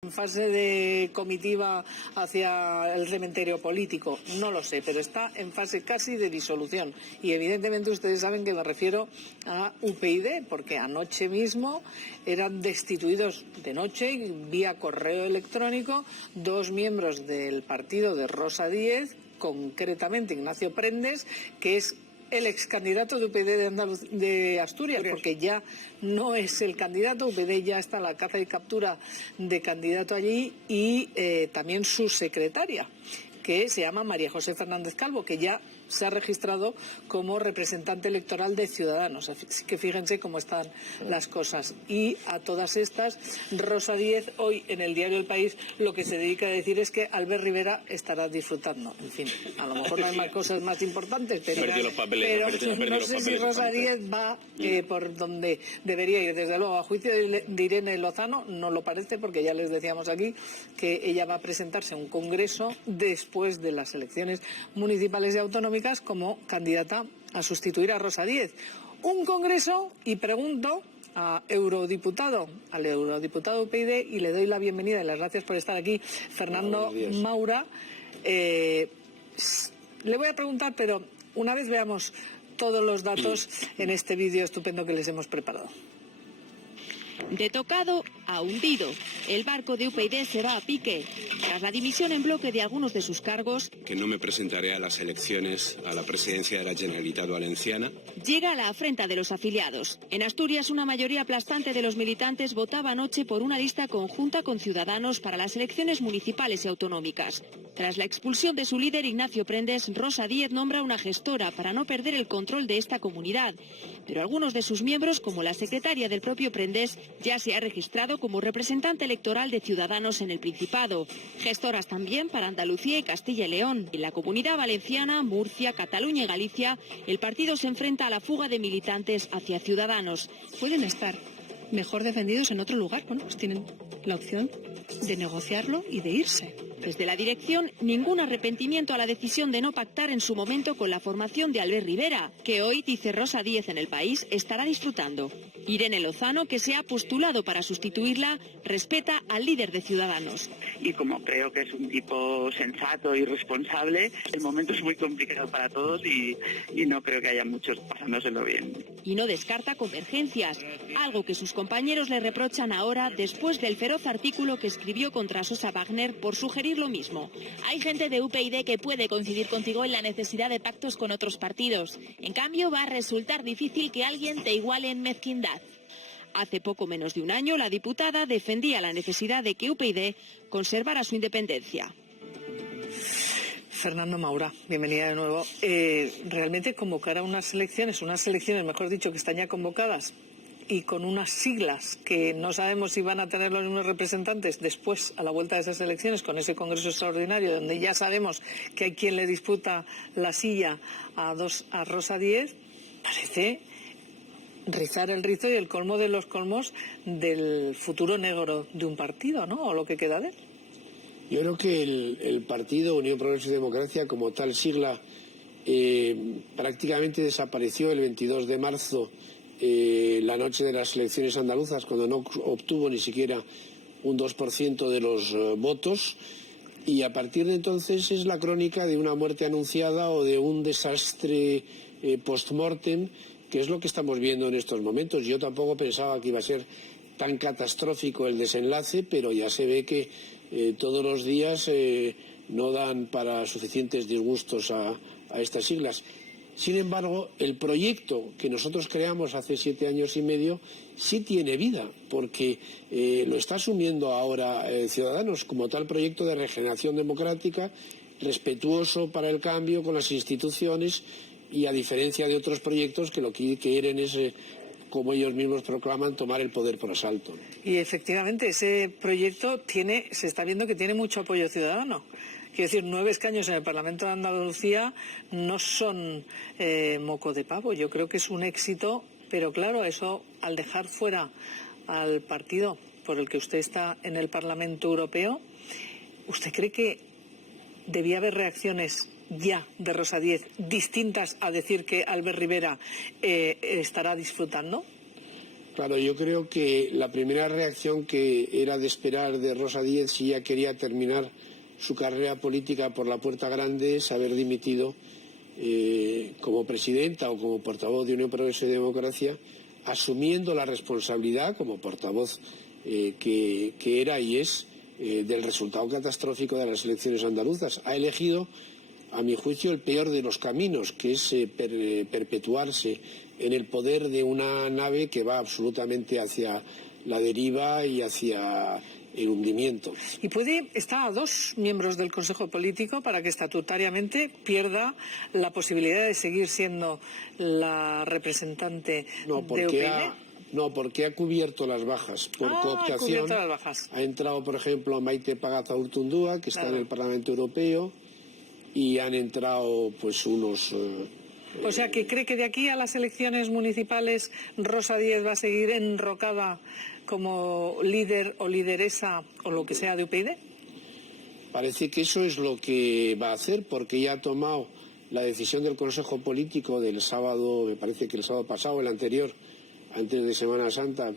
En fase de comitiva hacia el cementerio político, no lo sé, pero está en fase casi de disolución. Y evidentemente ustedes saben que me refiero a UPyD, porque anoche mismo eran destituidos de noche, vía correo electrónico, 2 miembros del partido de Rosa Díez, concretamente Ignacio Prendes, que es el ex candidato de UPyD de Asturias, porque ya no es el candidato, UPyD ya está a la caza y captura de candidato allí, y también su secretaria, que se llama María José Fernández Calvo, que ya se ha registrado como representante electoral de Ciudadanos. Así que fíjense cómo están las cosas. Y a todas estas, Rosa Díez, hoy en el diario El País, lo que se dedica a decir es que Albert Rivera estará disfrutando. En fin, a lo mejor no hay más cosas más importantes, pero no sé si Rosa Díez va por donde debería ir. Desde luego, a juicio de Irene Lozano, no lo parece, porque ya les decíamos aquí que ella va a presentarse a un congreso después de las elecciones municipales y autonómicas como candidata a sustituir a Rosa Díez. Un congreso, y pregunto al eurodiputado UPyD, y le doy la bienvenida y las gracias por estar aquí, Fernando Maura. Le voy a preguntar, pero una vez veamos todos los datos en este vídeo estupendo que les hemos preparado. De tocado a hundido, el barco de UPyD se va a pique. Tras la dimisión en bloque de algunos de sus cargos, que no me presentaré a las elecciones a la presidencia de la Generalitat Valenciana, llega la afrenta de los afiliados. En Asturias, una mayoría aplastante de los militantes votaba anoche por una lista conjunta con Ciudadanos para las elecciones municipales y autonómicas. Tras la expulsión de su líder, Ignacio Prendes, Rosa Díez nombra una gestora para no perder el control de esta comunidad. Pero algunos de sus miembros, como la secretaria del propio Prendes, ya se ha registrado como representante electoral de Ciudadanos en el Principado. Gestoras también para Andalucía y Castilla y León. En la Comunidad Valenciana, Murcia, Cataluña y Galicia, el partido se enfrenta a la fuga de militantes hacia Ciudadanos. Pueden estar mejor defendidos en otro lugar. Bueno, pues tienen la opción de negociarlo y de irse. Desde la dirección, ningún arrepentimiento a la decisión de no pactar en su momento con la formación de Albert Rivera, que hoy, dice Rosa Díez en El País, estará disfrutando. Irene Lozano, que se ha postulado para sustituirla, respeta al líder de Ciudadanos. Y como creo que es un tipo sensato y responsable, el momento es muy complicado para todos y no creo que haya muchos pasándoselo bien. Y no descarta convergencias, algo que sus compañeros le reprochan ahora después del feroz artículo que escribió contra Sosa Wagner por sugerir lo mismo. Hay gente de UPyD que puede coincidir contigo en la necesidad de pactos con otros partidos. En cambio, va a resultar difícil que alguien te iguale en mezquindad. Hace poco menos de un año, la diputada defendía la necesidad de que UPyD conservara su independencia. Fernando Maura, bienvenida de nuevo. Realmente convocar a unas elecciones, mejor dicho, que están ya convocadas, y con unas siglas que no sabemos si van a tener los mismos representantes después, a la vuelta de esas elecciones, con ese congreso extraordinario, donde ya sabemos que hay quien le disputa la silla a Rosa Díez, parece rizar el rizo y el colmo de los colmos del futuro negro de un partido, ¿no? O lo que queda de él. Yo creo que el partido Unión Progreso y Democracia, como tal sigla, prácticamente desapareció el 22 de marzo, la noche de las elecciones andaluzas, cuando no obtuvo ni siquiera un 2% de los votos, y a partir de entonces es la crónica de una muerte anunciada o de un desastre post-mortem, que es lo que estamos viendo en estos momentos. Yo tampoco pensaba que iba a ser tan catastrófico el desenlace, pero ya se ve que todos los días no dan para suficientes disgustos a estas siglas. Sin embargo, el proyecto que nosotros creamos hace 7 años y medio sí tiene vida, porque lo está asumiendo ahora Ciudadanos como tal proyecto de regeneración democrática, respetuoso para el cambio con las instituciones, y a diferencia de otros proyectos que lo que quieren es, como ellos mismos proclaman, tomar el poder por asalto. Y efectivamente ese proyecto se está viendo que tiene mucho apoyo ciudadano. Quiero decir, 9 escaños en el Parlamento de Andalucía no son moco de pavo. Yo creo que es un éxito, pero claro, eso al dejar fuera al partido por el que usted está en el Parlamento Europeo, ¿usted cree que debía haber reacciones ya de Rosa Díez distintas a decir que Albert Rivera estará disfrutando? Claro, yo creo que la primera reacción que era de esperar de Rosa Díez, si ella quería terminar su carrera política por la puerta grande, es haber dimitido como presidenta o como portavoz de Unión Progreso y Democracia, asumiendo la responsabilidad como portavoz que era y es del resultado catastrófico de las elecciones andaluzas. Ha elegido, a mi juicio, el peor de los caminos, que es perpetuarse en el poder de una nave que va absolutamente hacia la deriva y hacia el hundimiento. ¿Y está a 2 miembros del Consejo Político para que estatutariamente pierda la posibilidad de seguir siendo la representante de UPyD? No, porque ha cubierto las bajas por cooptación. Ha cubierto las bajas. Ha entrado, por ejemplo, Maite Pagazaurtundúa, que está en el Parlamento Europeo, y han entrado pues unos... O sea, que cree que de aquí a las elecciones municipales Rosa Díez va a seguir enrocada como líder o lideresa o lo que sea de UPyD. Parece que eso es lo que va a hacer, porque ya ha tomado la decisión del Consejo Político del sábado, me parece que el sábado pasado, el anterior, antes de Semana Santa,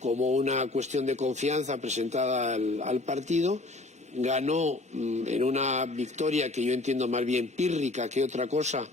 como una cuestión de confianza presentada al partido. Ganó en una victoria que yo entiendo más bien pírrica que otra cosa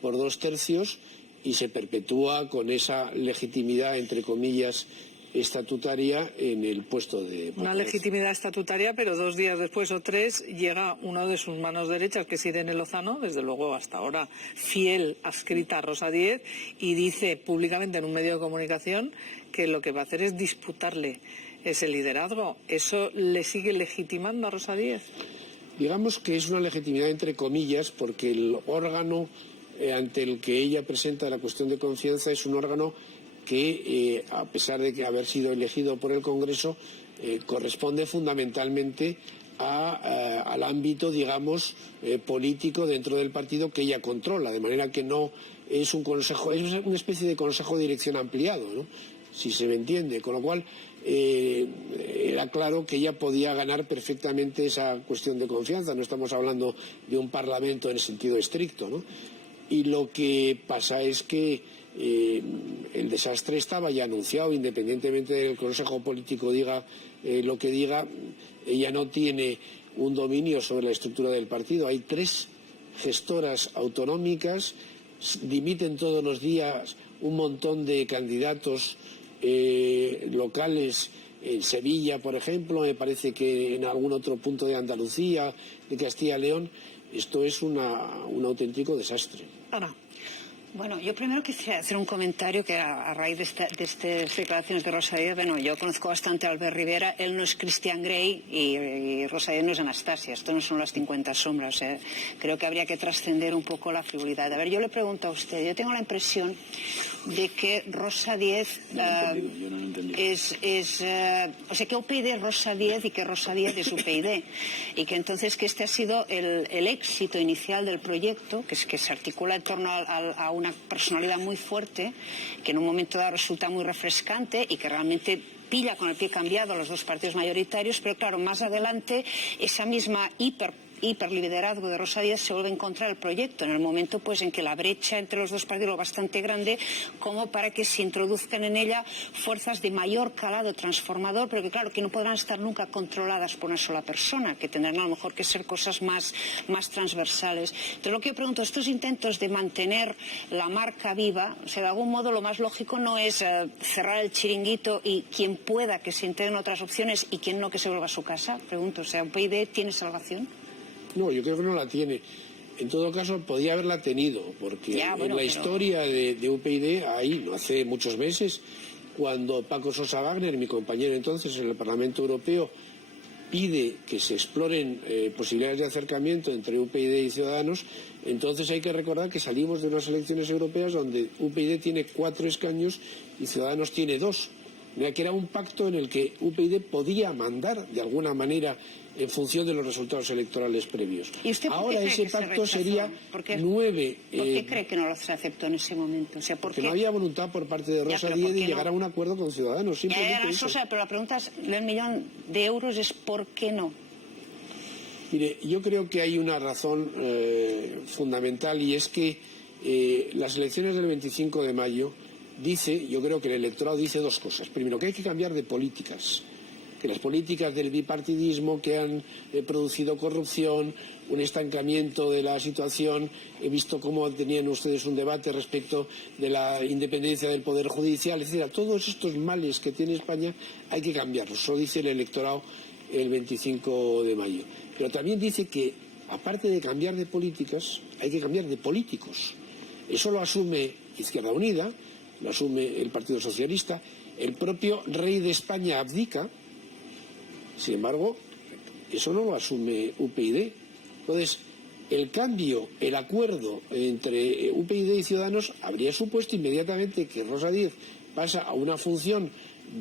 por 2/3 y se perpetúa con esa legitimidad, entre comillas, estatutaria en el puesto de... Una legitimidad estatutaria, pero 2 días después o 3 llega uno de sus manos derechas, que es Irene Lozano, desde luego hasta ahora fiel adscrita a Rosa Díez, y dice públicamente en un medio de comunicación que lo que va a hacer es disputarle ese liderazgo. ¿Eso le sigue legitimando a Rosa Díez? Digamos que es una legitimidad entre comillas, porque el órgano ante el que ella presenta la cuestión de confianza es un órgano que, a pesar de haber sido elegido por el Congreso, corresponde fundamentalmente al ámbito, digamos, político dentro del partido que ella controla, de manera que no es un consejo, es una especie de consejo de dirección ampliado, ¿no?, si se me entiende, con lo cual era claro que ella podía ganar perfectamente esa cuestión de confianza. No estamos hablando de un parlamento en sentido estricto, ¿no? Y lo que pasa es que el desastre estaba ya anunciado, independientemente del Consejo Político diga lo que diga. Ella no tiene un dominio sobre la estructura del partido. Hay 3 gestoras autonómicas, dimiten todos los días un montón de candidatos locales en Sevilla, por ejemplo, me parece que en algún otro punto de Andalucía, de Castilla y León. Esto es un auténtico desastre. Ana. Bueno, yo primero quisiera hacer un comentario que a raíz de estas declaraciones de Rosa Díez, bueno, yo conozco bastante a Albert Rivera, él no es Christian Grey y Rosa Díez no es Anastasia, esto no son las 50 sombras, creo que habría que trascender un poco la frivolidad. A ver, yo le pregunto a usted, yo tengo la impresión de que Rosa Díez o sea, que UPyD es Rosa Díez y que Rosa Díez es UPyD, y que entonces que este ha sido el éxito inicial del proyecto, que se articula en torno a una personalidad muy fuerte, que en un momento dado resulta muy refrescante y que realmente pilla con el pie cambiado a los 2 partidos mayoritarios, pero claro, más adelante esa misma hiperliderazgo de Rosa Díez se vuelve a encontrar el proyecto en el momento pues en que la brecha entre los 2 partidos es bastante grande como para que se introduzcan en ella fuerzas de mayor calado transformador, pero que claro, que no podrán estar nunca controladas por una sola persona, que tendrán a lo mejor que ser cosas más transversales. Entonces lo que yo pregunto, estos intentos de mantener la marca viva, o sea, de algún modo lo más lógico no es cerrar el chiringuito y quien pueda que se integren otras opciones y quien no que se vuelva a su casa. Pregunto, o sea, ¿UPyD tiene salvación? No, yo creo que no la tiene. En todo caso, podía haberla tenido, porque en la historia de UPyD, ahí, no hace muchos meses, cuando Paco Sosa Wagner, mi compañero entonces en el Parlamento Europeo, pide que se exploren posibilidades de acercamiento entre UPyD y Ciudadanos, entonces hay que recordar que salimos de unas elecciones europeas donde UPyD tiene 4 escaños y Ciudadanos tiene 2. Que era un pacto en el que UPyD podía mandar de alguna manera en función de los resultados electorales previos. ¿Y usted ahora ese pacto sería 9. ¿Por qué cree que no se aceptó en ese momento? O sea, porque no había voluntad por parte de Rosa Díez de llegar a un acuerdo con Ciudadanos. Simplemente eso. Pero la pregunta es, el millón de euros es ¿por qué no? Mire, yo creo que hay una razón fundamental, y es que las elecciones del 25 de mayo yo creo que el electorado dice dos cosas. Primero, que hay que cambiar de políticas, que las políticas del bipartidismo que han producido corrupción, un estancamiento de la situación. He visto cómo tenían ustedes un debate respecto de la independencia del Poder Judicial, etcétera. Todos estos males que tiene España hay que cambiarlos. Eso dice el electorado el 25 de mayo. Pero también dice que, aparte de cambiar de políticas, hay que cambiar de políticos. Eso lo asume Izquierda Unida, lo asume el Partido Socialista, el propio rey de España abdica. Sin embargo, eso no lo asume UPyD. Entonces, el cambio, el acuerdo entre UPyD y Ciudadanos habría supuesto inmediatamente que Rosa Díez pasa a una función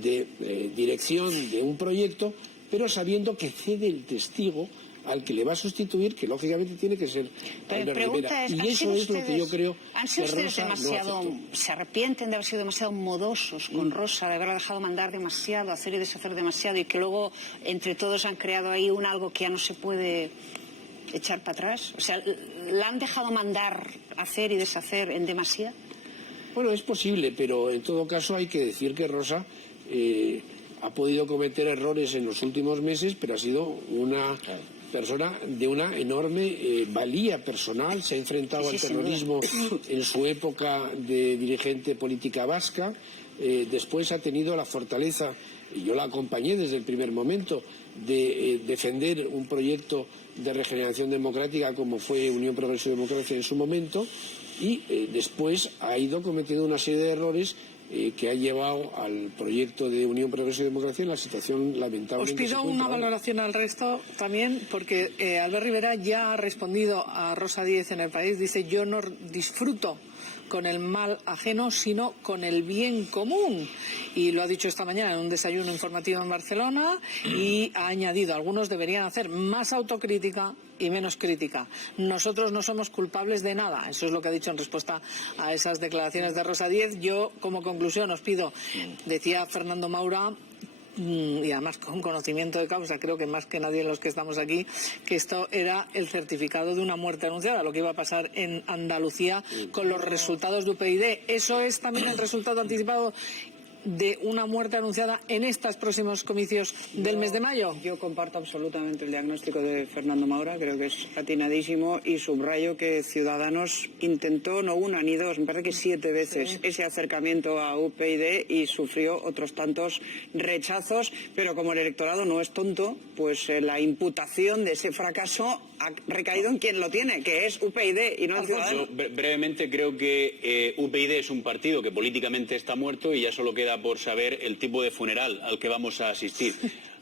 de dirección de un proyecto, pero sabiendo que cede el testigo al que le va a sustituir, que lógicamente tiene que ser Albert Rivera. Y eso es lo que yo creo que Rosa no aceptó. ¿Se arrepienten de haber sido demasiado modosos con Rosa, de haberla dejado mandar demasiado, hacer y deshacer demasiado, y que luego entre todos han creado ahí algo que ya no se puede echar para atrás? O sea, ¿la han dejado mandar, hacer y deshacer en demasía? Bueno, es posible, pero en todo caso hay que decir que Rosa ha podido cometer errores en los últimos meses, pero ha sido una persona de una enorme valía personal. Se ha enfrentado al terrorismo en su época de dirigente política vasca. Después ha tenido la fortaleza, y yo la acompañé desde el primer momento, de defender un proyecto de regeneración democrática como fue Unión Progreso y Democracia en su momento, y después ha ido cometiendo una serie de errores que ha llevado al proyecto de Unión Progreso y Democracia en la situación lamentable. Os pido una valoración al resto también, porque Albert Rivera ya ha respondido a Rosa Díez en El País. Dice: yo no disfruto con el mal ajeno, sino con el bien común. Y lo ha dicho esta mañana en un desayuno informativo en Barcelona, y ha añadido: algunos deberían hacer más autocrítica y menos crítica. Nosotros no somos culpables de nada. Eso es lo que ha dicho en respuesta a esas declaraciones de Rosa Díez. Yo, como conclusión, os pido, decía Fernando Maura, y además con conocimiento de causa, creo que más que nadie de los que estamos aquí, que esto era el certificado de una muerte anunciada, lo que iba a pasar en Andalucía con los resultados de UPyD. Eso es también el resultado anticipado de una muerte anunciada en estos próximos comicios del mes de mayo. Yo comparto absolutamente el diagnóstico de Fernando Maura, creo que es atinadísimo, y subrayo que Ciudadanos intentó no una ni dos, me parece que 7 veces ese acercamiento a UPyD y sufrió otros tantos rechazos, pero como el electorado no es tonto, pues la imputación de ese fracaso ha recaído en quien lo tiene, que es UPyD y no en Ciudadanos. Yo brevemente creo que UPyD es un partido que políticamente está muerto y ya solo queda por saber el tipo de funeral al que vamos a asistir.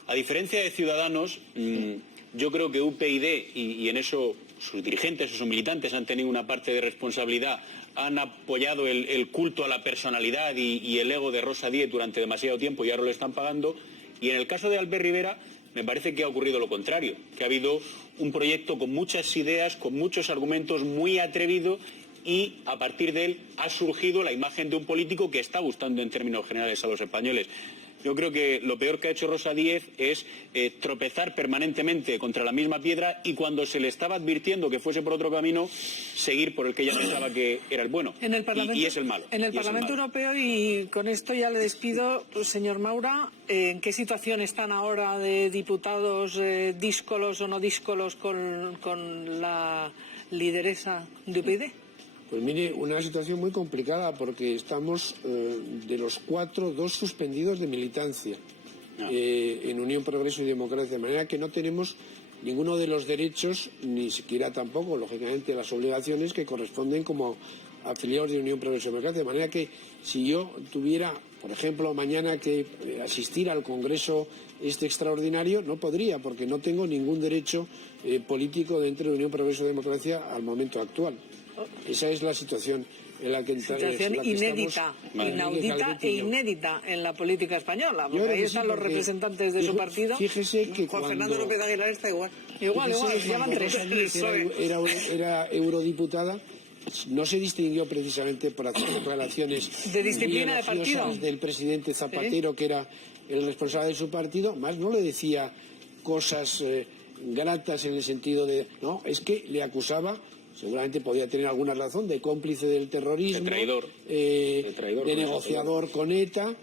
A diferencia de Ciudadanos, yo creo que UPyD, y en eso sus dirigentes o sus militantes han tenido una parte de responsabilidad, han apoyado el culto a la personalidad y el ego de Rosa Díez durante demasiado tiempo y ahora lo están pagando. Y en el caso de Albert Rivera, me parece que ha ocurrido lo contrario, que ha habido un proyecto con muchas ideas, con muchos argumentos, muy atrevido, y a partir de él ha surgido la imagen de un político que está gustando en términos generales a los españoles. Yo creo que lo peor que ha hecho Rosa Díez es tropezar permanentemente contra la misma piedra, y cuando se le estaba advirtiendo que fuese por otro camino, seguir por el que ella pensaba que era el bueno. En el Parlamento, y es el malo. En el Parlamento Europeo, y con esto ya le despido, señor Maura, ¿en qué situación están ahora de diputados díscolos o no díscolos con la lideresa de UPyD? Pues mire, una situación muy complicada, porque estamos de los 4, 2 suspendidos de militancia en Unión Progreso y Democracia, de manera que no tenemos ninguno de los derechos, ni siquiera tampoco, lógicamente, las obligaciones que corresponden como afiliados de Unión Progreso y Democracia. De manera que si yo tuviera, por ejemplo, mañana que asistir al Congreso extraordinario, no podría, porque no tengo ningún derecho político dentro de Unión Progreso y Democracia al momento actual. Esa es la situación en la que situación inédita, inaudita e inédita en la política española, porque ahí están los representantes de su partido. Fíjese que Juan Fernando López Aguilar está igual. Igual, ya van 3. Era eurodiputada, no se distinguió precisamente por hacer declaraciones de disciplina de partido del presidente Zapatero, que era el responsable de su partido, más no le decía cosas gratas en el sentido de... No, es que le acusaba seguramente podía tener alguna razón de cómplice del terrorismo, de negociador con ETA,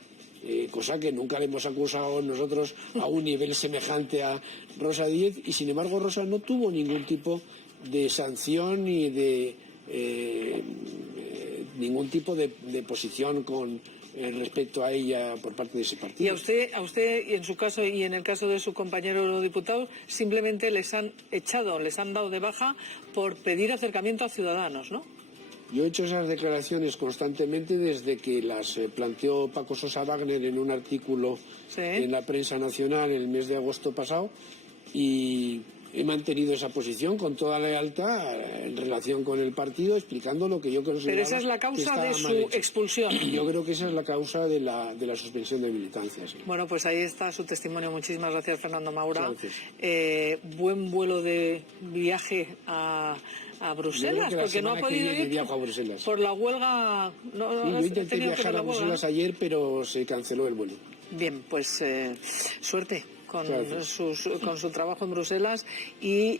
cosa que nunca le hemos acusado nosotros a un nivel semejante a Rosa Díez, y sin embargo Rosa no tuvo ningún tipo de sanción ni de ningún tipo de posición con respecto a ella por parte de ese partido. Y a usted y en su caso y en el caso de su compañero eurodiputado, simplemente les han echado, les han dado de baja por pedir acercamiento a Ciudadanos, ¿no? Yo he hecho esas declaraciones constantemente desde que las planteó Paco Sosa Wagner en un artículo en la prensa nacional en el mes de agosto pasado, y he mantenido esa posición con toda lealtad en relación con el partido, explicando lo que yo consideraba. Pero esa es la causa de su expulsión. Yo creo que esa es la causa de la suspensión de militancia. Sí. Bueno, pues ahí está su testimonio. Muchísimas gracias, Fernando Maura. Gracias. Buen vuelo de viaje a Bruselas, porque no ha podido ir por la huelga. Yo intenté viajar a Bruselas ayer, pero se canceló el vuelo. Bien, pues suerte con su trabajo en Bruselas, y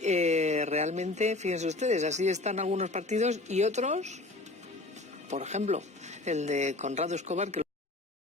realmente, fíjense ustedes, así están algunos partidos y otros, por ejemplo, el de Conrado Escobar, que